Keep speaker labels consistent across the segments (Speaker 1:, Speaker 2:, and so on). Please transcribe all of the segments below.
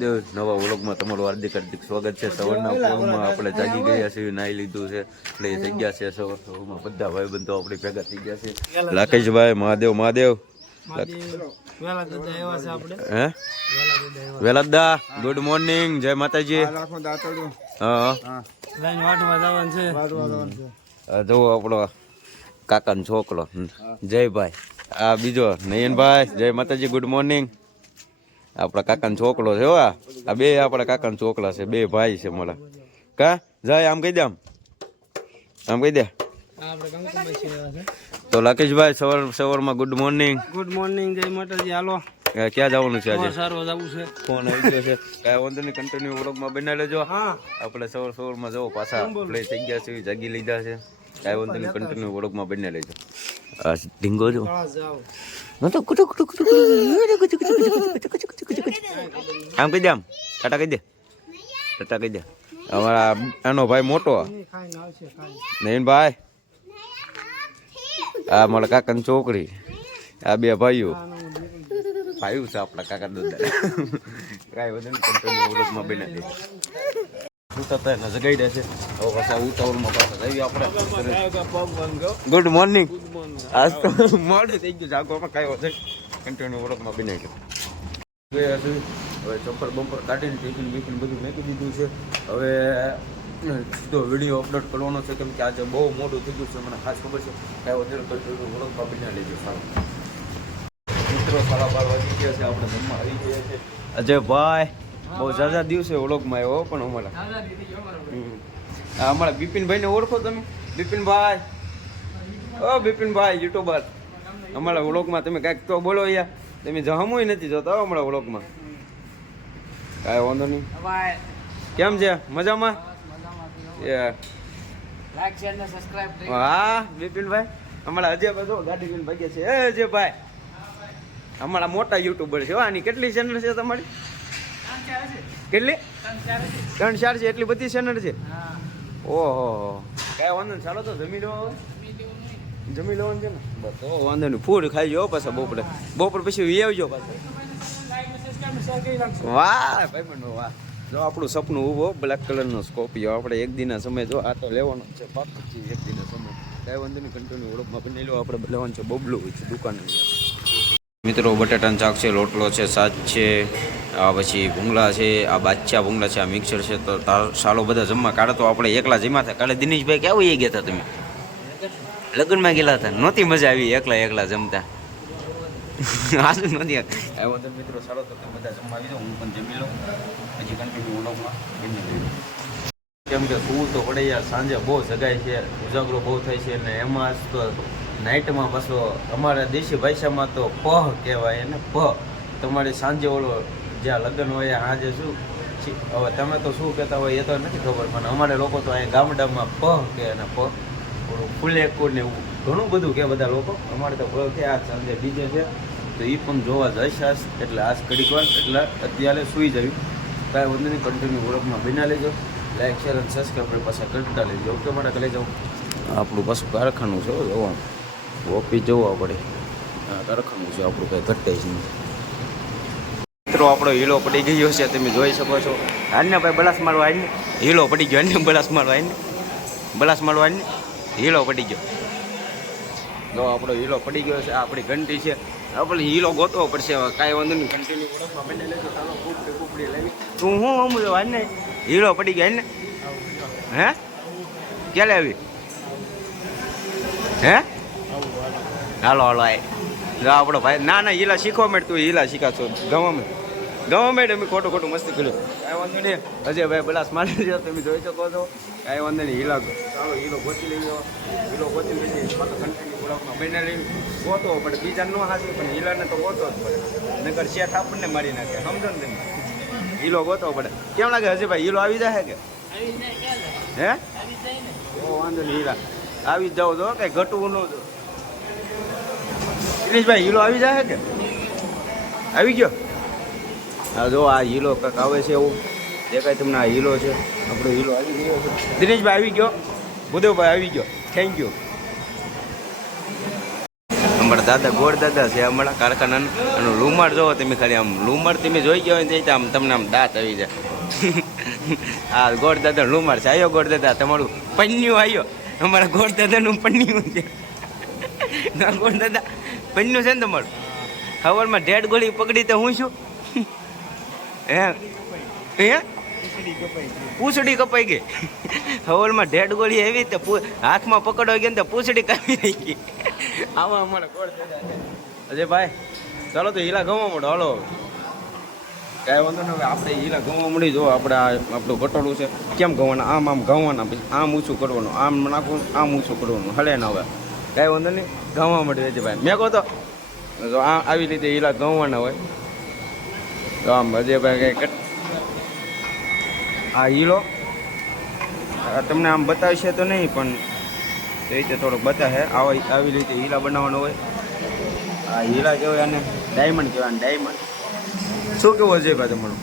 Speaker 1: દેવ નવા વ્લોગમાં તમારું હાર્દિક હાર્દિક સ્વાગત છે. સવારના વ્લોગમાં આપણે જાગી ગયા છીએ નાઈ લીધું છે. એટલે એ થઈ ગયા છે સવાર સવારમાં. બધા ભાઈ બંધો આપણે ભેગા થઈ ગયા છે. રાકેશભાઈ મહાદેવ મહાદેવ.
Speaker 2: વેલા દાદા એવા છે આપણે?
Speaker 1: હે? વેલાદા ગુડ મોર્નિંગ જય માતાજી. હા
Speaker 2: છે.
Speaker 1: જુઓ આપણો કાકાનો છોકરો. જયભાઈ આ બીજો નયનભાઈ. જય માતાજી ગુડ મોર્નિંગ આપણા કાકાનો છોકરો છે આ. આ બે આપણા કાકાના છોકરા છે બે ભાઈ છે મારા કા? જાય આમ કહી દે આમ. આમ કહી દે. તો રાકેશભાઈ સવાર સવારમાં ગુડ મોર્નિંગ
Speaker 2: ગુડ મોર્નિંગ જય માતાજી. હાલો.
Speaker 1: ક્યાં જવાનું છે આજે?
Speaker 2: સારો જવું છે.
Speaker 1: ફોન આવી ગયો છે. કાંઈ વાંધો નહીં કન્ટિન્યુ વ્લોગમાં બનાવી લેજો.
Speaker 2: હા.
Speaker 1: આપણે સવાર સવારમાં જવો પાછા પ્લે થઈ ગયા છે જાગી લીધા છે. ડાયવન તમે કન્ટિન્યુ ઓળખમાં બંને લેજો આ ઢીંગો જો ન તો કુટુ કુટુ કુટુ આમ કહી દે આમ ટાટા કહી દે ટાટા કહી દે અમારા એનો ભાઈ મોટો નવીન ભાઈ આ મારા કાકાની છોકરી આ બે ભાઈઓ ભાઈઓ છે આપણા કાકા દાદા કાંઈ વધુ કન્ટિન્યુ ઓળખમાં બંને લેજો દે એને જગાઈ દે છે. હવે પાછા ઉતાવળમાં પાછા જઈએ આપણે. ગુડ મોર્નિંગ આજ તો મોડું થઈ ગયું જાગવામાં કાંઈ વધુ કન્ટિન્યુ વર્કમાં બની ગયા. છે હવે ચપ્પર બમ્પર કાઢીને ટિફિન બિફિન બધું મેકી દીધું છે. હવે સીધો વીડિયો અપલોડ કરવાનો છે. કેમ કે આજે બહુ મોડું થઈ ગયું છે. મને ખાસ ખબર છે. કાંઈ વધારે કંટ્રોલ વ્લોગમાં બનાવી લેજો સારું. મિત્રો સાડા બાર વાગી ગયા છે. આપણે જમવા આવી ગયા છે. અજયભાઈ બહુ ઝાઝા દિવસે ઓળખમાં આવ્યો પણ અમારા. અમારા બિપિનભાઈને ઓળખો તમે? બિપિનભાઈ. ઓ બિપિનભાઈ યુટ્યુબર. અમારા ઓળખમાં તમે કાંઈક તો બોલો યાર તમે જમોય નથી જોતા અમારા વ્લોગમાં. કાંઈ વાંધો નહીં. કેમ છે? મજામાં? હા બિપિનભાઈ. અમારા અજયભાઈ જો ગાડી લઈને ભાગ્યા છે. એ અજયભાઈ અમારા મોટા યુટ્યુબર છે હો, આની કેટલી ચેનલ છે તમારી? કેટલી? ત્રણ ચાર છે એટલી બધી સેનર છે? ઓહો. કાંઈ વાંધો નહીં ચાલો તો જમી લો. જમી લેવાનું છે ને બસ તો વાંધો નહીં. ફૂડ ખાઈ જાઓ પાછા બપોરે. બપોર પછી વી આવજો પાછા. વાહ ભાઈ બંધો વાહ. જો આપણું સપનું ઊભો બ્લેક કલરનો સ્કોપિયો આપણે એક દિના સમય જો આ તો લેવાનો છે પાક છે એક દિના સમય. કાંઈ વાંધો નહીં કંટ્રોલની ઓળખમાં બની લો આપણે લેવાનું છે બબલું હોય છે દુકાને. મિત્રો, બટાટાનું શાક છે, લોટલો છે, સાજ છે, આ પછી ભૂંગળા છે, આ બાચ્યા ભૂંગળા છે, આ મિક્સર છે, તો સાલો બધા જમવા કાઢે, તો આપણે એકલા જમ્યા હતા. કાલે દિનેશભાઈ કેવું એ ગયા હતા તમે? લગ્નમાં ગયેલા હતા. નહોતી મજા આવી એકલા એકલા જમતા. આજુ નથી આવ્યો તો મિત્રો સારો તો તમે બધા જમવા આવી હું પણ જમી લઉં. પછી કન્ટિન્યુ લઉં. કેમ કે સૂવું તો પડે યાર, સાંજે બહુ જગાય છે, ઉજાગરો બહુ થાય છે અને એમાં જ તો નાઇટમાં પાછો અમારા દેશી ભાષામાં તો પહ કહેવાય ને પહ તમારે સાંજે ઓલો જ્યાં લગ્ન હોય સાંજે શું? હવે તમે તો શું કહેતા હોય એ તો નથી ખબર, પણ અમારે લોકો તો અહીંયા ગામડામાં પહ કે અને પહ ઓલું ફૂલેકુર ને એવું ઘણું બધું કે બધા લોકો. અમારે તો પહ કે આ સાંજે બીજે છે. તો એ પણ જોવા જઈશ આજ, એટલે આજ ઘડીક વાર, એટલે અત્યારે સૂઈ જવી. કાંઈ વાંધો નહીં કન્ટિન્યુ ઓળખમાં બિના લેજો. લાઈક શેર અને સબસ્ક્રાઈબ પાછા કરતા લેજો. ઓકે માટે લઈ જાઉં આપણું પાછું કારખાનું છે જોવા ઓફિસ જવું પડે તરખમું છે આપણું કંઈ ઘટે જ નહીં. મિત્રો આપણો હીલો પડી ગયો છે તમે જોઈ શકો છો. આને ભાઈ બલાસ મારવા આવીને હીલો પડી ગયો આને બલાસ મારવા આવીને બલાસ મારવા આવીને હીલો પડી ગયો. જો આપણો હીલો પડી ગયો છે આપણી ઘંટી છે. આપણે હીલો ગોતવો પડશે કાંઈ વાંધો નહીં. ઘંટીની ઓળખમાં બને લેજો ચાલો કુપડી કુપડી લેવી. તું હું અમું જો આને હીલો પડી ગયો ને હે? ક્યારે આવી હે? હાલો હાલો જો આપણો ભાઈ. ના ના હીલા શીખવા માંડ તું હીલા શીખાશો. ગમે મેં ગવા માંડ અમે ખોટું ખોટું મસ્તી કર્યું. કાંઈ વાંધો નહીં. અજય ભાઈ બલાસ મારી છે તમે જોઈ શકો છો. કાંઈ વાંધો નહીં હીલા ચાલો હીલો ગોતી લઈ હીલો ગોતી લેજે ઘંટાની બ્લોકમાં બને લઈ ગોતો પડે બીજા નો હાજર પણ હીલાને તો ગોતો જ પડે. નગર શેઠ આપણને મારી નાખે. સમજો ને? તમે હીલો ગોતો પડે. કેમ લાગે હજી ભાઈ હીલો આવી જાય કે? હે? ઓ વાંધો નહીં હીલા આવી જ જાવ તો કઈ ઘટવું ન જો દિનેશભાઈ હીલો આવી જાય કે? આવી ગયો? હા, જો આ હીલો કંઈક આવે છે એવું. દેખાય તમને આ હીલો છે. આપણો હીલો આવી ગયો છે. દિનેશભાઈ, આવી ગયો? ભૂદેવભાઈ, આવી ગયો. થેન્ક યુ અમારા દાદા, ગોળ દાદા છે અમારા કારખાના અને રૂમાળ જોવો તમે ખાલી, આમ રૂમાળ તમે જોઈ ગયો હોય તો આમ તમને આમ દાંત આવી જાય. આ ગોળ દાદા રૂમાળ છે. આવ્યો ગોળ દાદા, તમારું પન્યું આવ્યો અમારા ગોળ દાદાનું પન્યું છે. ગોળ દાદા પન્યું છે ને તમારું? ખબરમાં ઢેડ ગોળી પકડી તો હું છું? હે? હે? પૂંછડી કપાઈ ગઈ. હવલમાં ઢેડ ગોળી એવી તો હાથમાં પકડવા ગયો ને તો પૂછડી કાપી નાખી. આમાં અમારે ગોળ અજય ભાઈ ચાલો તો હીલા ગમવા મળો હલો. કાંઈ વાંધો હવે આપણે હીલા ગમવા મળી જો આપણે આ આપણું ઘટોડું છે. કેમ ગવાના આમ આમ ગવાના પછી આમ ઊંચું કરવાનું, આમ નાખવું આમ ઊંચું કરવાનું. હલે ના હવે. કાંઈ વાંધો નહીં. ગમવા મળ્યું અજયભાઈ મેં કહો તો આ આવી રીતે હીલા ગવાના હોય. તો આમ અજયભાઈ કંઈ કટ આ હીલો તમને આમ બતાવશે તો નહીં પણ એ રીતે થોડુંક બતાવે. આવા આવી રીતે હીલા બનાવવાનો હોય. આ હીલા કહેવાય અને ડાયમંડ કહેવાય ડાયમંડ શું કેવું અજયભાઈ ભાઈ તમારું?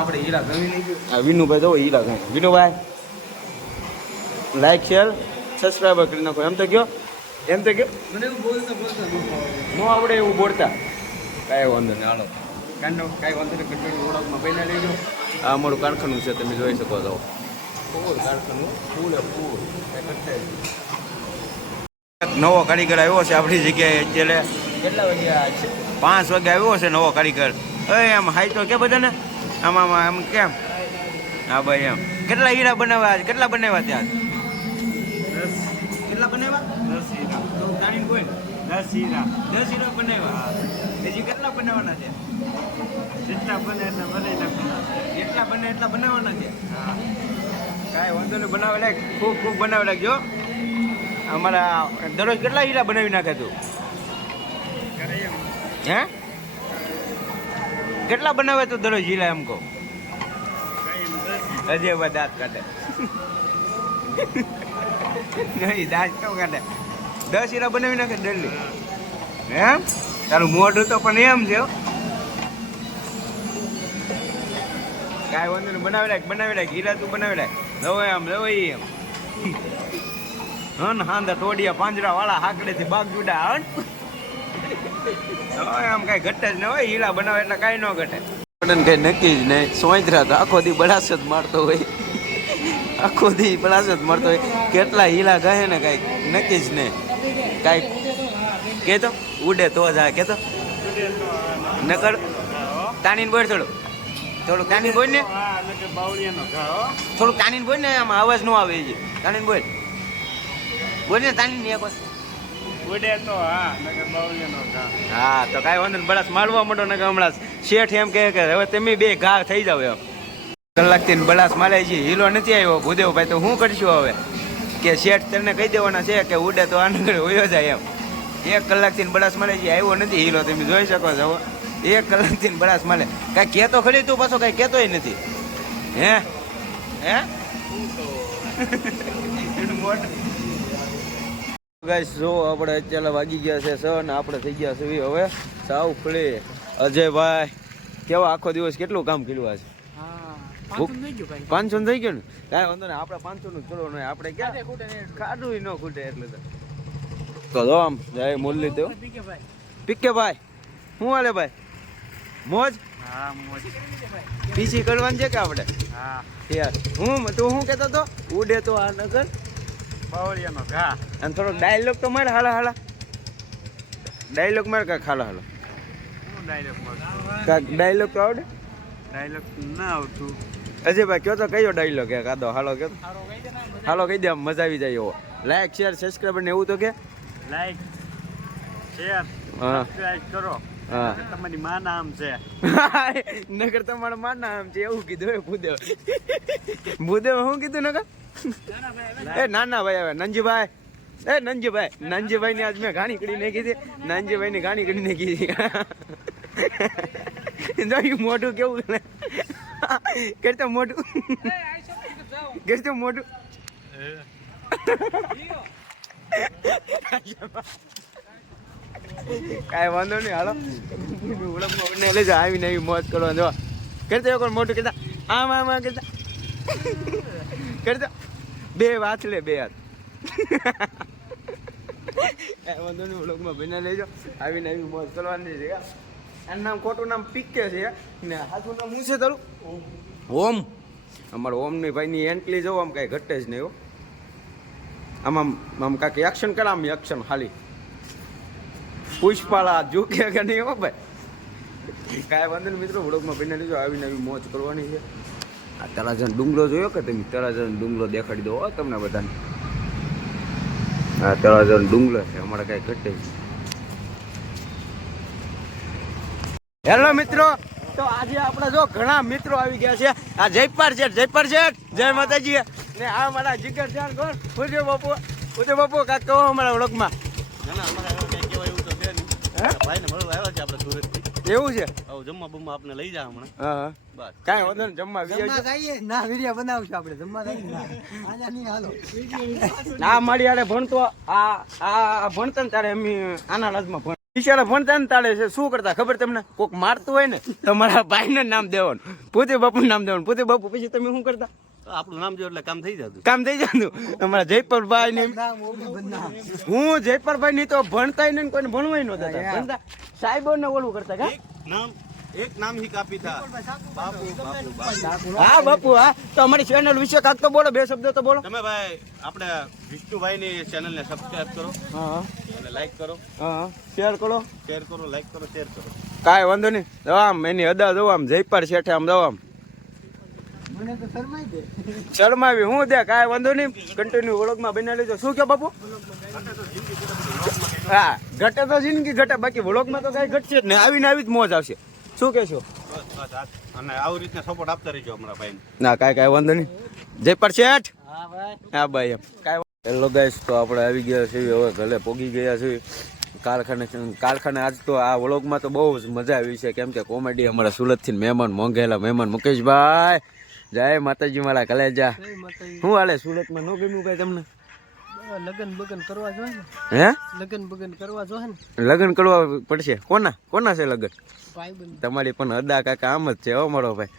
Speaker 1: આપણે હીરા ગમી નહીં આ વિનુભાઈ જવો હીરા ગમી. વિનુભાઈ લાઈક શેર સબસ્ક્રાઈબર કરી નાખો. એમ તો કયો? એમ તો કે
Speaker 2: મને એવું બોલતા બોલતા
Speaker 1: ન આવડે એવું બોલતા. કાંઈ વાંધો નહીં. હાલો. કાંડો કાંઈ વાંધો નહીં કંટ્રોલ ઓળખમાં પહેલાં લેજો આ અમારું કારખાનું છે તમે જોઈ શકો છો. ફૂલ કારખાનું ફૂલ ફૂલ. નવો કારીગર આવ્યો છે આપણી જગ્યાએ અત્યારે. કેટલા વાગે છે? પાંચ વાગે આવ્યો છે નવો કારીગર. એ એમ હાઈ તો કે બધાને? આમ આમ આમ કેમ? હા ભાઈ એમ. કેટલા હીરા બનાવ્યા આજ? કેટલા બનાવ્યા ત્યાં? કેટલા બનાવ્યા? કોઈ
Speaker 2: દસ હીરા
Speaker 1: દસ હીરા બનાવ્યા હજી કેટલા બનાવવાના છે?
Speaker 2: જેટલા બને એટલા બનાવી. નાખવાના
Speaker 1: જેટલા બને એટલા બનાવવાના છે? કાંઈ વાંધો નહીં બનાવે ખૂબ ખૂબ બનાવે લાગજો અમારા દરરોજ કેટલા હીરા બનાવી નાખે તું? હે? કેટલા બનાવે તું દરરોજ હીરા એમ કહો? અજય દાંત કાઢે. નહીં, દાંત કેમ કાઢે? દસ હીરા બનાવી નાખે ડેલી. એમ? તારું મોઢું તો પણ એમ છે. કાંઈ વાંધો નહીં, બનાવી રાખ બનાવી રાખ, હીરા તું બનાવી રાખ. લવાય આમ લવાય એમ. હન હાંદા ટોડિયા, પાંજરા વાળા હાકડેથી બાગ જુડા, હન. આમ કાંઈ ઘટે જ ન હોય, હીરા બનાવે એટલે કાંઈ ન ઘટે. કઈ નક્કી જ નહીં. સોંજરા તો આખો દી બળાસ જ મારતો હોય. આખો દી બળાસ જ મારતો હોય. કેટલા હીલા ગાય ને કાંઈ નક્કી જ નહીં. કાંઈ કેતો? ઉડે તો જ આ કેતો? નકર તાણીને બોલ થોડું થોડુંક તાણીને બોલ ને. થોડુંક તાણીને બોલ ને આમાં અવાજ ન આવે છે તાણીને બોલ. બોલ ને તાણીને એક વાર.
Speaker 2: હા
Speaker 1: તો કાંઈ વાંધો બળાસ મારવા માંડો ને હમણાં શેઠ એમ કહે કે હવે તમે બે ઘા થઈ જાવ એમ. કલાકથી બળાસ મારે છે હીલો નથી આવ્યો ભૂદેવભાઈ તો હું કરશું હવે? કે શેઠ તને કહી દેવાના છે કે ઉડે તો આનગર વયો જાય એમ. એક કલાકથી બળાસ મળે છે આવ્યો નથી, હીલો તમે જોઈ શકો છો. એક કલાકથી બળાસ મળે કાંઈ કહેતો ખરી તું પાછો, કાંઈ કહેતોય નથી. હે? હે? ગાઈસ, જો આપણે અત્યારે વાગી ગયા છે સ ને આપણે થઈ ગયા છે હવે સાવ ફ્રી અજયભાઈ, કેવા આખો દિવસ કેટલું કામ કર્યું
Speaker 2: છે
Speaker 1: પાંચસો થઈ ગયું ને? કાંઈ વાંધો નહીં આપણે પાંચસો નું ચલો નહીં આપણે ક્યાં? ખાડું ન ખૂટે એટલે તો. તો જો આમ જય મુરલી દેવ પીકે ભાઈ. શું હાલે ભાઈ? મોજ?
Speaker 2: હા મોજ.
Speaker 1: પીસી કરવાની છે કે આપણે?
Speaker 2: હા.
Speaker 1: યાર હું તું શું કહેતો તો ઉડે તો આ નગર.
Speaker 2: બાવળિયાનો ઘા.
Speaker 1: અને થોડો ડાયલોગ તો મારે હાલા હાલા. ડાયલોગ મારે કાંઈક હાલા. હાલા
Speaker 2: ડાયલોગ
Speaker 1: કાંઈક ડાયલોગ તો આવડે?
Speaker 2: ડાયલોગ ના આવતું.
Speaker 1: અજયભાઈ કયો તો કયો ડાયલોગ હે કાદો હાલો કયો તો. હાલો કહી દે આમ મજા આવી જાય એવો. લાઈક શેર સબસ્ક્રાઈબર ને એવું તો કે?
Speaker 2: લાઈક શેર સબસ્ક્રાઇબ કરો.
Speaker 1: હા.
Speaker 2: તમારી માં નામ છે.
Speaker 1: નગર તમારું માના આમ છે એવું કીધું એ ભૂદેવ. ભૂદેવ શું કીધું નગર એ ના ના ભાઈ હવે નંજીભાઈ. એ નંજીભાઈ નંજીભાઈ ની આજ મેં ઘાણી કરી નાખી હતી નંજીભાઈ ની ઘાણી કરી નાખી હતી જોયું મોઢું કેવું કરતો મોઢું. કરતો મોઢું. કાંઈ વાંધો નહીં, હાલો. ઓળખને લઈ જાઓ આવીને આવી મોજ કરો જો. કરતો એક મોટું કહેતા આમ આમ આમ કરતા કરતો બે વાત લે બે હાથ. કાંઈ વાંધો નહીં ઓળખમાં બને લેજો આવીને આવી મોજ કરવાની છે એનું નામ ખોટું નામ પીકે છે. ને સાચું નામ શું છે તારું? ઓમ. અમારા ઓમની ભાઈની એન્ટલી જવું, આમ કાંઈ ઘટે જ નહીં હો. આમ આમ આમ કાંઈક એક્શન કરે, આમ એક્શન ખાલી. પુષ્પાલા ઝૂકે કે નહીં હો ભાઈ? કાંઈ વાંધો નહીં મિત્રો વ્લોગમાં બને લીધો આવી મોજ કરવાની છે. આ તળાજન ડુંગરો જોયો કે તમે? તળાજન ડુંગરો દેખાડી દો તમને બધાને. આ તળાજન ડુંગરો છે, અમારે કાંઈ ઘટે જ હેલો મિત્રો. તો આજે આપણે જો ઘણા મિત્રો આવી ગયા છે. આ જયપાર શેઠ જયપાર શેઠ જય માતાજી. ને આ મારા જીગર જાન કોણ? પૂજ્ય બાપુ પૂજ્ય બાપુ કાક કહો અમારા વ્લોગમાં.
Speaker 3: ના ના એવું છે છે
Speaker 1: છે?
Speaker 3: જમવા બમવા આપણે લઈ જા હમણાં.
Speaker 1: હા હા.
Speaker 3: બસ.
Speaker 1: કાંઈ વાંધો નહીં જમવા
Speaker 4: જઈએ ના વીડિયો બનાવશું આપણે. જમવા જઈએ ના. આજા નહીં હાલો.
Speaker 1: આ મારી આડે ભણતો આ આ ભણતો ને તારે અમે આના લાજમાં ભણ ઈશાળા ભણતા ને તાળે છે. શું કરતા? ખબર તમને? કોક મારતું હોય ને તમારા ભાઈ ને નામ દેવાનું. પોતે બાપુ નામ દેવાનું. પોતે બાપુ પછી તમે શું કરતા?
Speaker 3: આપણું નામ જો એટલે કામ થઈ જતું.
Speaker 1: કામ થઈ જતું. તમારા જયપરભાઈ ને હું જયપરભાઈ ની તો ભણતા ને કોઈ ભણવાય નતા ભણતા સાહેબો ને ઓલું કરતા કા?
Speaker 3: નામ એક નામ કાપી થા
Speaker 1: બાપુ બાપુ હા ચેનલ વિશે કાક તો બોલો બે શબ્દો તો બોલો.
Speaker 3: તમે ભાઈ આપણે વિષ્ણુભાઈ ની ચેનલ ને સબસ્ક્રાઇબ કરો.
Speaker 1: હા.
Speaker 3: અને લાઈક કરો.
Speaker 1: હા શેર કરો.
Speaker 3: શેર કરો લાઈક કરો શેર કરો.
Speaker 1: કાંઈ વાંધો નહીં. જો આમ એની અદા જો આમ જયપાર શેઠે આમ જો આમ.
Speaker 4: મને તો શરમાઈ દે
Speaker 1: શરમાવી હું દે કાંઈ વાંધો નહીં. કન્ટિન્યુ ઓળખમાં બના લેજો. શું કે બાપુ? હા ઘટે તો જિંદગી ઘટે બાકી વ્લોગમાં તો કાંઈ ઘટશે જ ને આવીને આવી જ મોજ આવશે. શું કહેશો?
Speaker 3: બસ બસ અને આવી રીતના સપોર્ટ આપતા રહેજો હમણાં ભાઈ
Speaker 1: ના કાંઈ કાંઈ વાંધો નહીં. જયપાર શેઠ?
Speaker 4: હા ભાઈ.
Speaker 1: હા ભાઈ એમ. કાંઈ હેલો ગાઈશ તો આપણે આવી ગયા છીએ હવે ઘરે પોગી ગયા છીએ. કારખાને કારખાને આજ તો આ વ્લોગમાં તો બહુ જ મજા આવી છે. કેમ કે કોમેડી અમારા સુરતથી મહેમાન મોંઘેલા મહેમાન મુકેશભાઈ. જય માતાજી મારા કલેજા. શું હાલે સુરતમાં? ન ગમ્યું કાંઈ તમને?
Speaker 4: લગન બગન કરવા જોઈએ
Speaker 1: હે
Speaker 4: લગન બગન કરવા જોઈએ ને.
Speaker 1: લગ્ન કરવા પડશે? કોના? કોના છે લગ્ન? તમારી પણ અદા કાકા આમ જ છે હો મારો ભાઈ.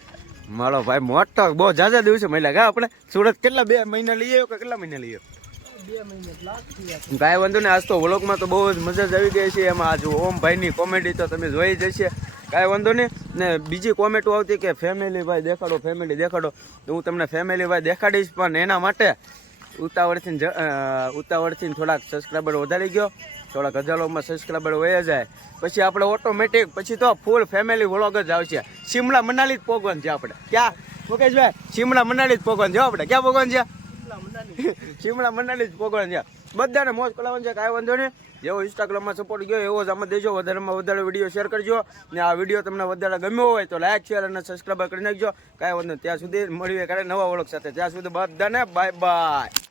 Speaker 1: મારો ભાઈ મોટો બહુ ઝાઝા દિવસે મહિલા કા આપણે? સુરત કેટલા બે મહિના લઈ આવ્યો કે કેટલા મહિના લઈ કાંઈ વાંધો નહીં, આજ તો વ્લોગમાં તો બહુ જ મજા જ આવી ગઈ છે. એમાં આજ ઓમભાઈની કોમેડી તો તમે જોઈ જ હશે. કાંઈ વાંધો નહીં. ને બીજી કોમેન્ટો આવતી કે ફેમિલી ભાઈ દેખાડો ફેમિલી દેખાડો. તો હું તમને ફેમિલી ભાઈ દેખાડીશ, પણ એના માટે ઉતાવળથી ઉતાવળથી થોડાક સબસ્ક્રાઈબર વધારી ગયો. થોડાક હજારોમાં સબસ્ક્રાઈબર વયા જાય. પછી આપણે ઓટોમેટિક પછી તો ફૂલ ફેમિલી વ્લોગ જ આવશે. શિમલા મનાલી જ પોગવાનું છે આપણે. ક્યાં? મુકેશભાઈ, શિમલા મનાલી જ પોગવાનું છે આપણે. ક્યાં પોગવાનું છે? શિમલા મનાલી જ પોગવાનું છે. બધાને મોજ કરાવવાનું છે, કાંઈ વાંધો નહીં. જેવો ઇન્સ્ટાગ્રામમાં સપોર્ટ ગયો, એવો જ આમાં દેજો. વધારેમાં વધારે વીડિયો શેર કરજો. ને આ વીડિયો તમને વધારે ગમ્યો હોય તો લાઈક શેર અને સબસ્ક્રાઈબ કરી નાખજો. કાંઈ વાંધો ત્યાં સુધી મળીએ ક્યારે નવા ઓળખ સાથે. ત્યાં સુધી બધાને બાય બાય